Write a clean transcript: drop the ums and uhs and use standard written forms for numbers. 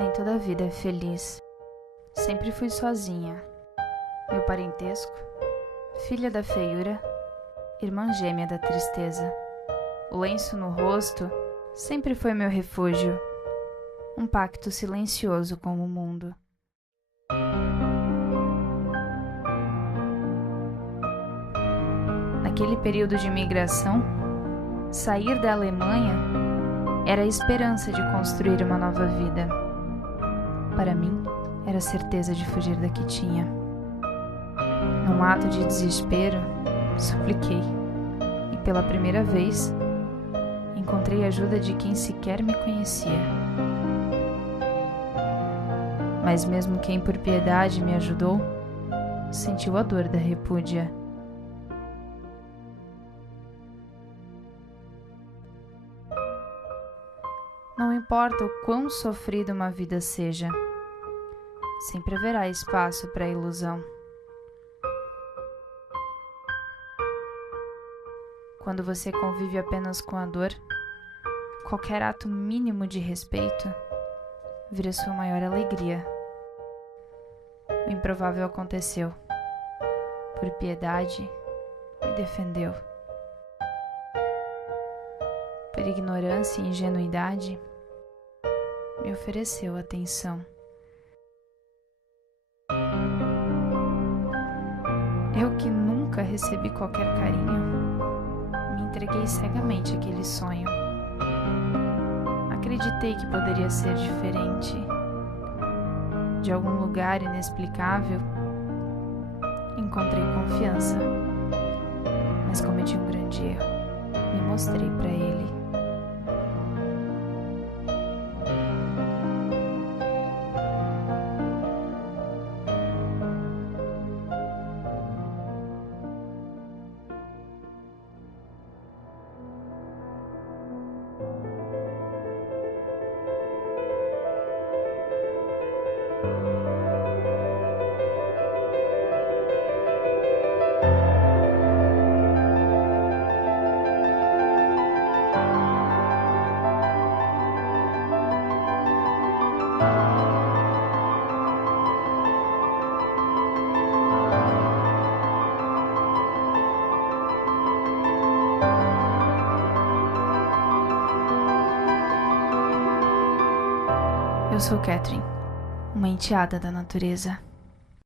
Nem toda a vida é feliz. Sempre fui sozinha. Meu parentesco, filha da feiura, irmã gêmea da tristeza. O lenço no rosto sempre foi meu refúgio, um pacto silencioso com o mundo. Naquele período de migração, sair da Alemanha era a esperança de construir uma nova vida. Para mim, era a certeza de fugir da que tinha. Num ato de desespero, supliquei, e pela primeira vez, encontrei a ajuda de quem sequer me conhecia. Mas mesmo quem por piedade me ajudou, sentiu a dor da repúdia. Não importa o quão sofrida uma vida seja, sempre haverá espaço para a ilusão. Quando você convive apenas com a dor, qualquer ato mínimo de respeito vira sua maior alegria. O improvável aconteceu. Por piedade, me defendeu. Por ignorância e ingenuidade, me ofereceu atenção. Eu que nunca recebi qualquer carinho, me entreguei cegamente àquele sonho. Acreditei que poderia ser diferente. De algum lugar inexplicável, encontrei confiança, mas cometi um grande erro. Me mostrei para ele. Eu sou Catherine, uma enteada da natureza.